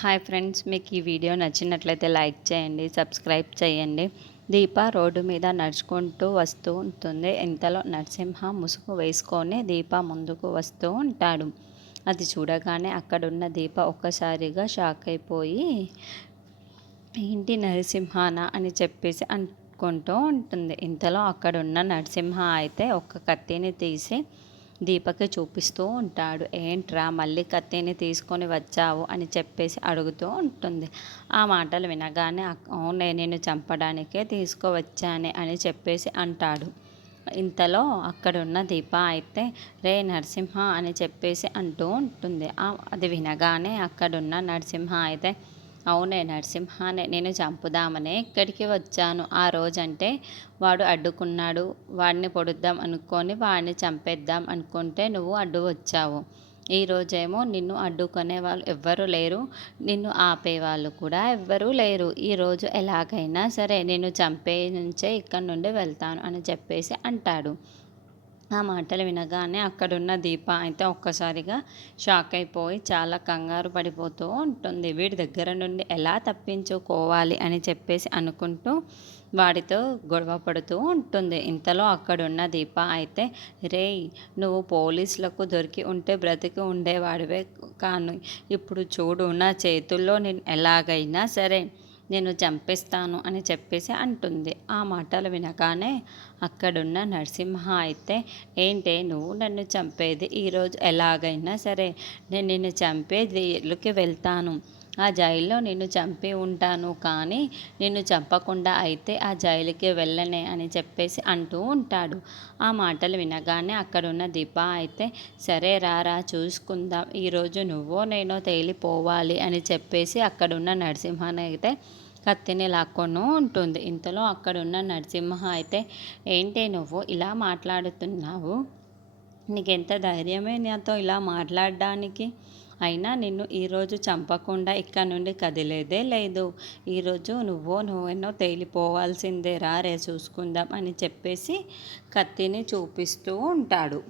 Hi friends, మీకు ఈ video నచ్చినట్లయితే లైక్ చేయండి, సబ్స్క్రైబ్ చేయండి. దీప రోడ్డు మీద నడుచుకుంటూ వస్తూ ఉంటుంది. ఇంతలో నరసింహ ముసుగు వేసుకొని దీప ముందుకు వస్తూ ఉంటాడు. అది చూడగానే అక్కడున్న దీప ఒక్కసారిగా షాక్ అయిపోయి, ఏంటి నరసింహనా అని చెప్పేసి అనుకుంటూ ఉంటుంది. ఇంతలో అక్కడున్న నరసింహ అయితే ఒక్క కత్తిని తీసి దీపకి చూపిస్తూ ఉంటాడు. ఏంట్రా మళ్ళీ కత్తిని తీసుకొని వచ్చావు అని చెప్పేసి అడుగుతూ ఉంటుంది. ఆ మాటలు వినగానే అవునే, నేను చంపడానికే తీసుకువచ్చానే అని చెప్పేసి అంటాడు. ఇంతలో అక్కడున్న దీప అయితే రే నరసింహ అని చెప్పేసి అంటూ ఉంటుంది. అది వినగానే అక్కడున్న నరసింహ అయితే అవునే నరసింహానే, నేను చంపుదామనే ఇక్కడికి వచ్చాను. ఆ రోజంటే వాడు అడ్డుకున్నాడు, వాడిని పొడుద్దాం అనుకొని వాడిని చంపేద్దాం అనుకుంటే నువ్వు అడ్డు వచ్చావు. ఈరోజేమో నిన్ను అడ్డుకునే వాళ్ళు ఎవ్వరూ లేరు, నిన్ను ఆపేవాళ్ళు కూడా ఎవ్వరూ లేరు. ఈరోజు ఎలాగైనా సరే నిన్ను చంపే నుంచే ఇక్కడి నుండి వెళ్తాను అని చెప్పేసి అంటాడు. ఆ మాటలు వినగానే అక్కడున్న దీప అయితే ఒక్కసారిగా షాక్ అయిపోయి చాలా కంగారు పడిపోతూ ఉంటుంది. వీడి దగ్గర నుండి ఎలా తప్పించుకోవాలి అని చెప్పేసి అనుకుంటూ వాడితో గొడవ పడుతూ ఉంటుంది. ఇంతలో అక్కడున్న దీప అయితే రేయ్, నువ్వు పోలీసులకు దొరికి ఉంటే బ్రతికి ఉండేవాడివే కాను. ఇప్పుడు చూడు, నా చేతుల్లో నేను ఎలాగైనా సరే నేను చంపేస్తాను అని చెప్పేసి అంటుంది. ఆ మాటలు వినగానే అక్కడున్న నరసింహ అయితే ఏంటే నువ్వు నన్ను చంపేది? ఈరోజు ఎలాగైనా సరే నేను నిన్ను చంపే జైలుకి వెళ్తాను, ఆ జైల్లో నిన్ను చంపి ఉంటాను, కానీ నిన్ను చంపకుండా అయితే ఆ జైలుకి వెళ్ళనే అని చెప్పేసి అంటూ ఉంటాడు. ఆ మాటలు వినగానే అక్కడున్న దీప అయితే సరే రారా చూసుకుందాం, ఈరోజు నువ్వో నేనో తేలిపోవాలి అని చెప్పేసి అక్కడున్న నరసింహని అయితే కత్తిని లాక్కొని ఉంటుంది. ఇంతలో అక్కడున్న నరసింహ అయితే ఏంటి నువ్వు ఇలా మాట్లాడుతున్నావు? నీకెంత ధైర్యమే నాతో ఇలా మాట్లాడడానికి? అయినా నిన్ను ఈరోజు చంపకుండా ఇక్కడ నుండి కదిలేదే లేదు. ఈరోజు నువ్వెన్నో తేలిపోవాల్సిందే, రే చూసుకుందాం అని చెప్పేసి కత్తిని చూపిస్తూ ఉంటాడు.